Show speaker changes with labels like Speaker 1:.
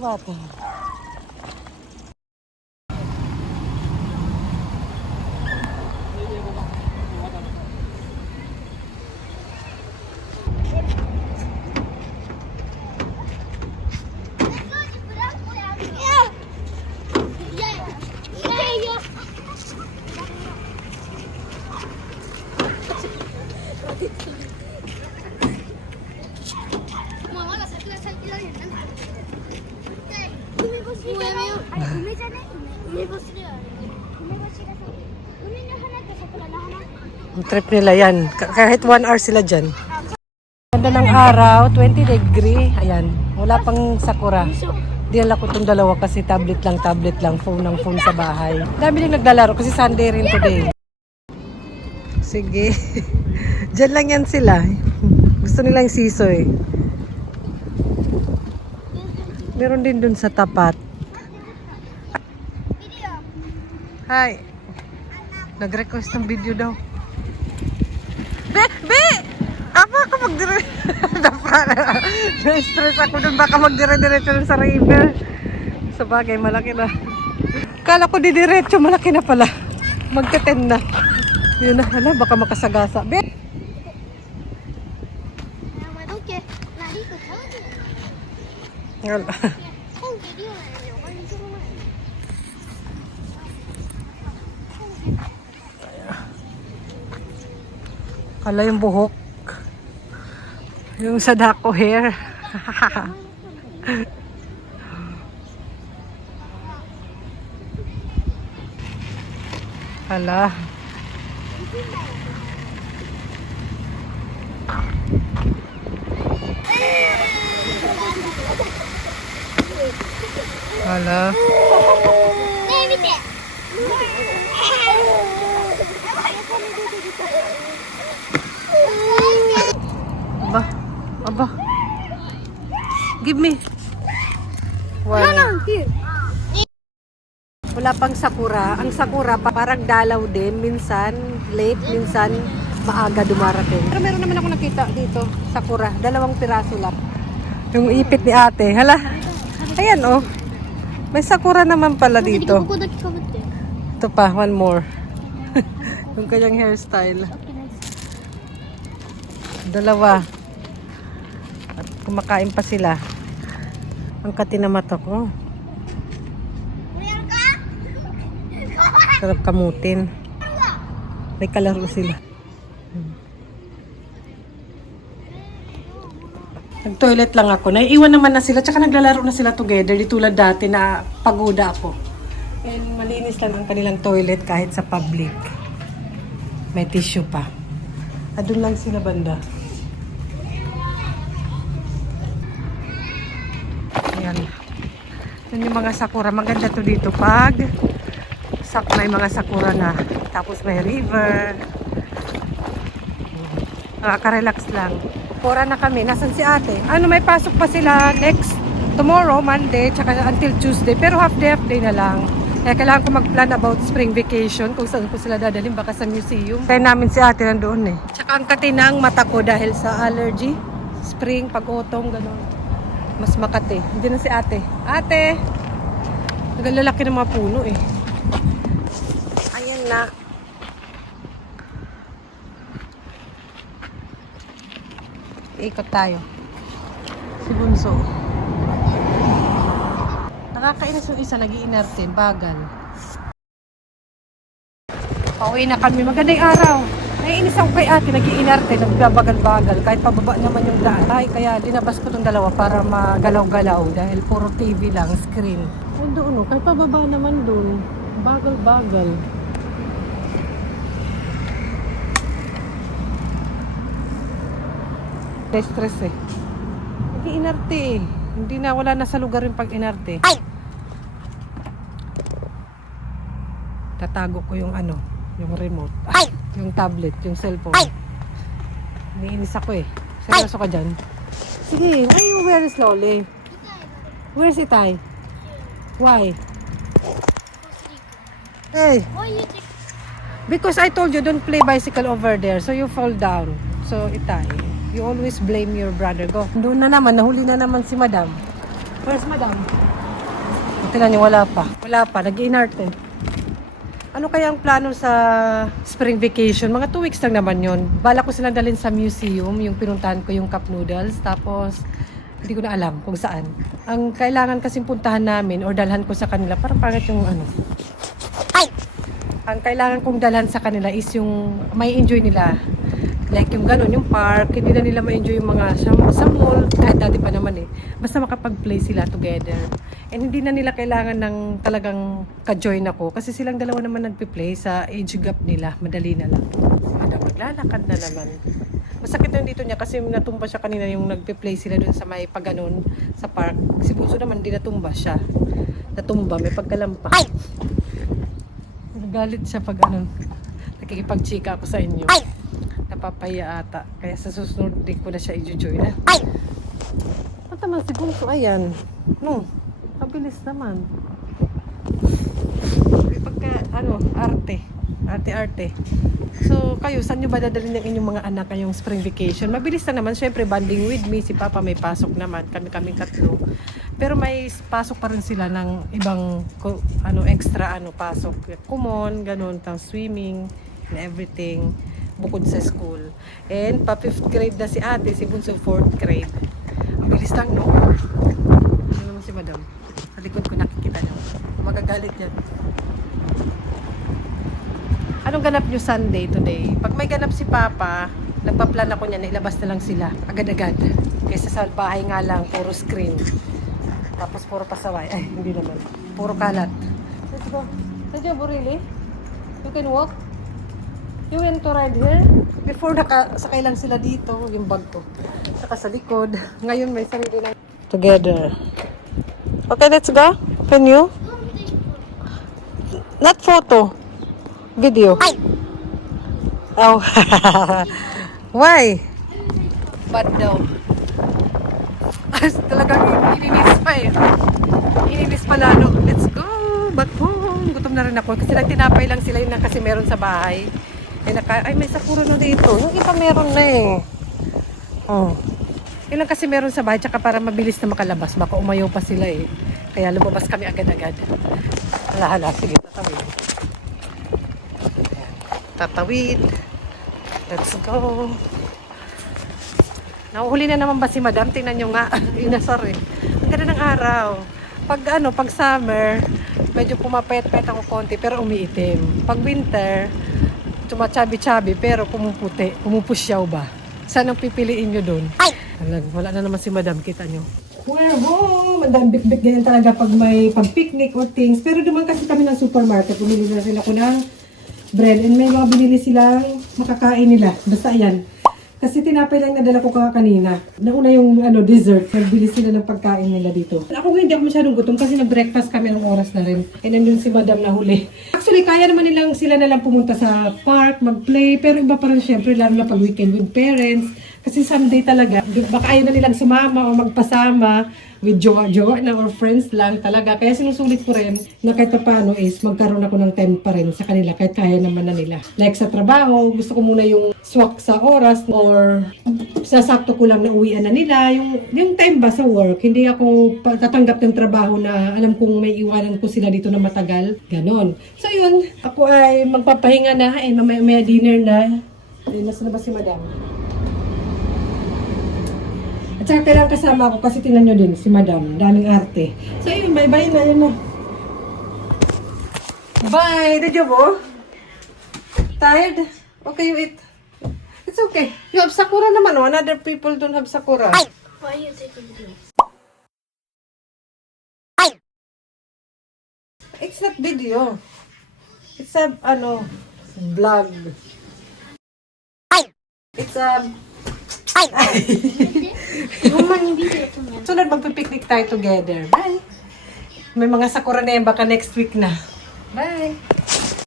Speaker 1: бесплатно.
Speaker 2: Ang trip nila yan. Ka- Kahit one hour sila dyan. Ganda ng araw, 20 degree. Ayan, wala pang sakura. Dinala ko itong dalawa kasi tablet lang, tablet lang, phone ng phone sa bahay. Dami din naglalaro kasi Sunday rin today. Sige. Diyan lang yan sila. Gusto nilang sisoy. Meron din dun sa tapat. Hi. Nag-request ng video daw. magdire... Na-stress ako dun. Baka magdire-diretso sa river. Sa bagay, malaki na. Kala ko didiretso, malaki na pala. Magka-10 na. Yun na, hala, baka makasagasa.
Speaker 1: Bet!
Speaker 2: Wala. Kala yung buhok. Yung sa dako hair. Hala. Hala.
Speaker 1: ね
Speaker 2: Aba. Give me. Wala. No, no, here. Wala pang sakura. Ang sakura parang dalaw din. Minsan late, minsan maaga dumarating. Pero meron naman ako nakita dito. Sakura. Dalawang piraso lang. Yung ipit ni ate. Hala. Ayan oh. May sakura naman pala dito. Ito pa. One more. yung kanyang hairstyle. Dalawa. Kumakain pa sila. Ang katinamata ko. Sarap kamutin. May kalaro sila. Nag-toilet lang ako. Naiiwan naman na sila. Tsaka naglalaro na sila together. Di tulad dati na pagoda ako. And malinis lang ang kanilang toilet kahit sa public. May tissue pa. Ah, doon lang sila banda. Yun yung mga sakura. Maganda to dito pag sak may mga sakura na. Tapos may river. Nakaka-relax lang. Pora na kami. Nasaan si ate? Ano, may pasok pa sila next tomorrow, Monday, tsaka until Tuesday. Pero half day, half day na lang. Kaya kailangan ko mag-plan about spring vacation kung saan ko sila dadalhin. Baka sa museum. Kaya namin si ate nandoon eh. Tsaka ang katinang mata ko dahil sa allergy. Spring, pag-autumn, gano'n. Mas makati. Hindi na si ate. Ate! Nagalalaki ng mga puno eh. Ayan na. Ikot tayo. Si Bunso. Nakakainis yung isa, nag-iinerte, bagal. Pauwi na kami, magandang araw. Naiinis ako kay ate, nag-iinerte, nagbabagal-bagal. Kahit pababa naman yung daan. Ay, kaya dinabas ko tong dalawa para magalaw-galaw dahil puro TV lang, screen. Ay, doon, oh, kahit pababa naman doon. Bagal-bagal. stress eh. Nag-iinarte eh. Hindi na, wala na sa lugar yung pag-inarte.
Speaker 1: Ay!
Speaker 2: Tatago ko yung ano, yung remote.
Speaker 1: Ay!
Speaker 2: Yung tablet, yung cellphone.
Speaker 1: Ay!
Speaker 2: Niinis ako eh. Seryoso ka dyan? Sige, why you very slowly? Where's it I? Why? Hey,
Speaker 1: Why you take
Speaker 2: because I told you don't play bicycle over there so you fall down. So itay, you always blame your brother. Go. Doon na naman, nahuli na naman si madam. Where's madam? Tingnan niyo, wala pa. Wala pa, nag-inarte. Ano kaya ang plano sa spring vacation? Mga two weeks lang naman yon. Bala ko silang dalhin sa museum, yung pinuntahan ko yung cup noodles. Tapos, hindi ko na alam kung saan. Ang kailangan kasing puntahan namin or dalhan ko sa kanila, parang pangit yung ano. Ang kailangan kong dalhan sa kanila is yung may enjoy nila. Like yung ganun, yung park, hindi na nila ma-enjoy yung mga sa, sa mall, kahit dati pa naman eh. Basta makapag-play sila together. And hindi na nila kailangan ng talagang ka-join ako kasi silang dalawa naman nagpe-play sa age gap nila. Madali na lang. Sila maglalakad na naman. Masakit na dito niya kasi natumba siya kanina yung nagpe-play sila dun sa may paganon sa park. Si Bunso naman, hindi natumba siya. Natumba, may pagkalampa. Nagalit siya pag ano, nakikipag-chika ako sa inyo. Napapahiya ata. Kaya sa susunod, di ko na siya i-join. Eh. Ano naman si Bunso? Ayan. No, mabilis naman. Pagka, ano, arte. Arte-arte. So, kayo, saan nyo ba dadalhin ng inyong mga anak ngayong spring vacation? Mabilis na naman. Syempre, banding with me. Si Papa may pasok naman. Kami-kaming tatlo. Pero may pasok pa rin sila ng ibang ano extra ano pasok. Kumon, ganun, tang swimming and everything bukod sa school. And pa 5th grade na si ate, si Bunso 4th grade. Ang bilis lang, no? Ano naman si madam? Sa likod ko nakikita niyo. Magagalit yan. Anong ganap nyo Sunday today? Pag may ganap si Papa, nagpa-plan ako niya na ilabas na lang sila agad-agad. Kaysa sa bahay nga lang, puro screen. Tapos puro pasaway. Ay, hindi naman. Puro kalat. Let's go. Nandiyan really? You can walk? You want to ride here? Before nakasakay lang sila dito, yung bag ko. Saka sa likod. Ngayon may sarili na. Together. Okay, let's go. Can you? Not photo. Video. Oh. Why? Bad daw. Talagang ininis pa eh. Ininis pa lalo. Let's go. Back home. Gutom na rin ako. Kasi nagtinapay lang sila yun na kasi meron sa bahay. Ay, naka, ay may sakura na dito. Yung iba meron na eh. Oh. Yun lang kasi meron sa bahay. Tsaka para mabilis na makalabas. Baka umayaw pa sila eh. Kaya lumabas kami agad-agad. Hala, hala. Sige, tatawid. Tatawid. Let's go. Nauhuli na naman ba si Madam? Tingnan nyo nga. Inasar eh. Ang ganda ng araw. Pag ano, pag summer, medyo pumapayat-payat ako konti pero umiitim. Pag winter, tumachabi-chabi pero pumuputi. Pumupusyaw ba? Saan ang pipiliin nyo doon? Talag, wala na naman si Madam. Kita nyo. We're home! Madam, big-big ganyan talaga pag may pag-picnic or things. Pero duman kasi kami ng supermarket. Bumili na sila ko ng bread. And may mga binili silang makakain nila. Basta yan. Kasi tinapay lang nadala ko ka kanina. Nauna yung ano, dessert. Nagbili sila ng pagkain nila dito. Ako nga hindi ako masyadong gutom kasi nag-breakfast kami ng oras na rin. And nandun si madam na huli. Actually, kaya naman nilang sila na lang pumunta sa park, mag-play. Pero iba pa rin syempre, lalo na pag weekend with parents. Kasi Sunday talaga, baka ayaw na nilang sumama o magpasama with jowa-jowa na or friends lang talaga. Kaya sinusulit ko rin na kahit pa paano is magkaroon ako ng time pa rin sa kanila kahit kaya naman na nila. Like sa trabaho, gusto ko muna yung swak sa oras or sasakto ko lang na uwian na nila. Yung, yung time ba sa work, hindi ako tatanggap ng trabaho na alam kong may iwanan ko sila dito na matagal. Ganon. So yun, ako ay magpapahinga na. Eh, mamaya may dinner na. Eh, nasa na ba si madam? At saka kailangan kasama ako kasi tinan nyo din si madam. Daming arte. So yun, bye-bye na yun na. Bye! Did you go? Tired? Okay, you eat. It's okay. You have sakura naman, oh. Another people don't have sakura.
Speaker 1: Why are you taking video?
Speaker 2: It's not video. It's a, ano, vlog. It's a,
Speaker 1: Mama, ni video to niya.
Speaker 2: sunod magpipiknik tayo together. Bye! May mga sakura na yan, baka next week na. Bye!